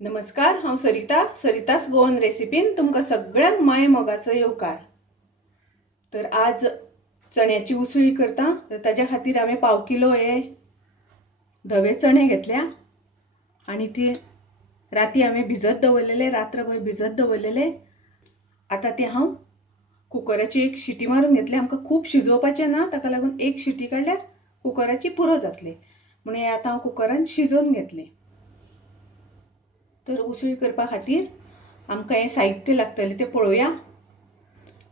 नमस्कार, हांव सरितास गोवन रेसिपीन तुमकां सगळ्यांक माये मोगाचो येवकार। तर आज चण्याची उसळी करता। तर ताज्या खातीर हांवें पाव किलो हे धवे चणे घेतल्या आणि ते राती हांवें भिजत दवरलेले, रात्रभर भिजत दवरलेले। आता ते हांव कुकराची एक शिटी मारून घेतली। आमकां खूब शिजोवपाचें ना, ताका लागून एक शिटी काडल्यार कुकराची पुरो जातली, म्हणून हे आता हांव कुकरान शिजोवन घेतले। तर उसळी करपा खातीर आमकां हे साहित्य लागतले ते पळोवया।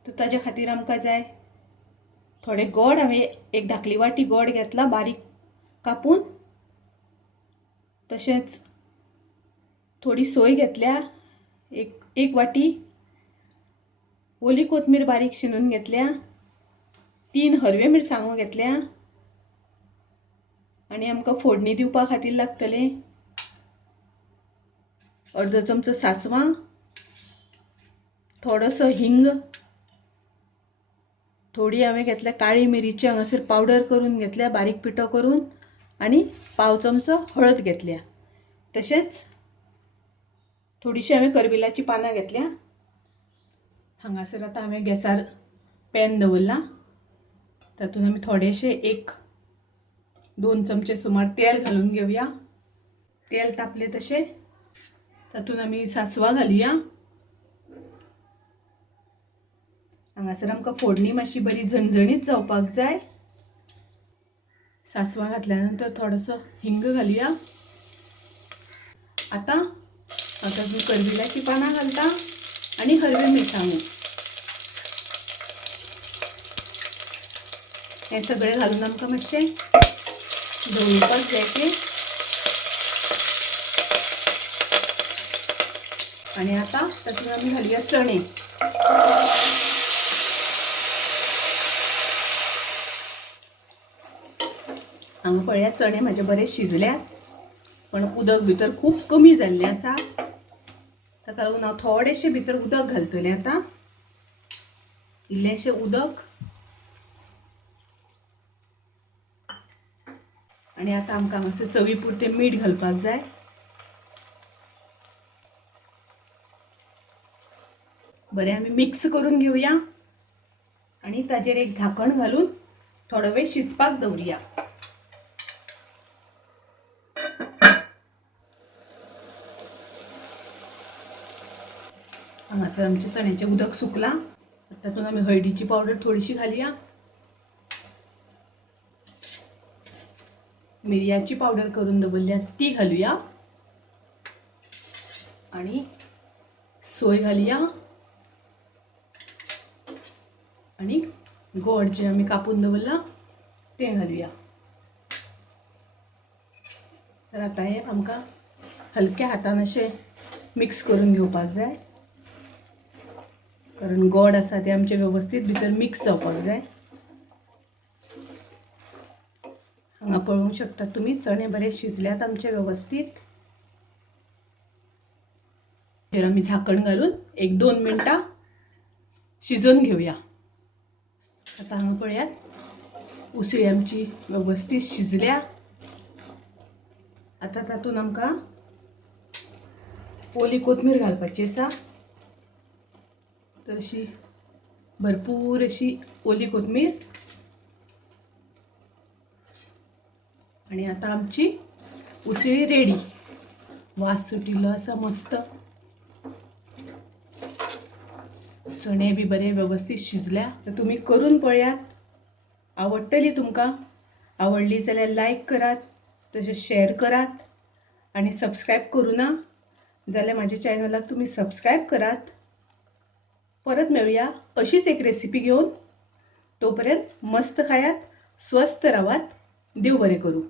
तर ताज्या खातीर आमकां जाय थोडे गोड। हांवें एक धाकली वाटी गोड घेतला बारीक कापून। तशेंच थोडी सोय घेतल्या, एक वाटी ओली कोथमीर बारीक शिनून घेतल्या, 3 हरव्यो मिरसांगो घेतल्या आणि आमकां फोडणी दिवपा खातीर लागतले अर्धो चमचो सासवां, थोडोसो हिंग, थोडी हांवें घेतल्या काळी मिरीची हांगासर पावडर करून घेतल्या बारीक पिठो करून, आणि पाव चमचो हळद घेतल्या। तशेंच थोडीशी हांवें करबिलाची पानां घेतल्या। हांगासर आतां हांवें गॅसार पॅन दवरला, तातूंत आमी थोडेशे 1-2 चमचे सुमार तेल घालून घेवया। तेल तापले तशें तातूंत आमी सासवां घालुया। हांगासर आमकां फोडणी मातशी बरी झणझणीत जावपाक जाय। सासवां घातल्या नंतर थोडोसो हिंग घालुया। आता तातूंत करबिलाची पानां घालता आणि हरव्यो मिरसांगो हे सगळें घालून आमकां मातशें धवळपाक जाय। आणि आता तातूंत आमी घालुया चणे। हांगा पळया चणे म्हाजे बरे शिजल्यात, पण उदक भितर खूब कमी जाल्लें आसा, ताका लागून हांव थोडेशें भितर उदक घालतलें। आता इल्लेशें उदक, आणि आता आमकां हांगासर चवी पुरतें मीठ घालपाक जाय। बरें आमी मिक्स करून घेवया आणि ताजेर एक झाकण घालून थोडो वेळ शिजपाक दवरुया। हांगासर आमचे चण्याचें उदक सुकलां। तातूंत आमी हळदीची पावडर थोडीशी घालुया, मिरयाची पावडर करून दवरल्या ती घालुया, आणि सोय घालुया, आणि गोड जे आमी कापून दवरला ते घालुया। तर आता हे आमकां हलक्या हातान अशें मिक्स करून घेवपाक जाय, कारण गोड आसा ते आमचे वेवस्थीत भितर मिक्स जावपाक जाय। हांगा पळोवंक शकता तुमी चणे बरे शिजल्यात आमचे वेवस्थीत। तर आमी झाकण घालून 1-2 मिनटां शिजोवन घेवया। आता हांगा पळयात उसळी आमची वेवस्थीत शिजल्या। आता तातूंत आमकां ओली कोथमीर घालपाची आसा। तर अशी भरपूर अशी ओली कोथमीर, आणि आता आमची उसळी रेडी। वास सुटिल्लो आसा मस्त। चणे बी बरे वेवस्थीत शिजल्या। तर तुमी करून पळयात, आवडटली तुमकां। आवडली जाल्यार लायक करात, तशेंच शेअर करात, आणि सबस्क्रायब करूना जाल्यार म्हाज्या चॅनलाक तुमी सबस्क्रायब करात। परत मेळुया अशीच एक रेसिपी घेवन। तोपर्यंत मस्त खायात, स्वस्थ रावात, देव बरें करूं।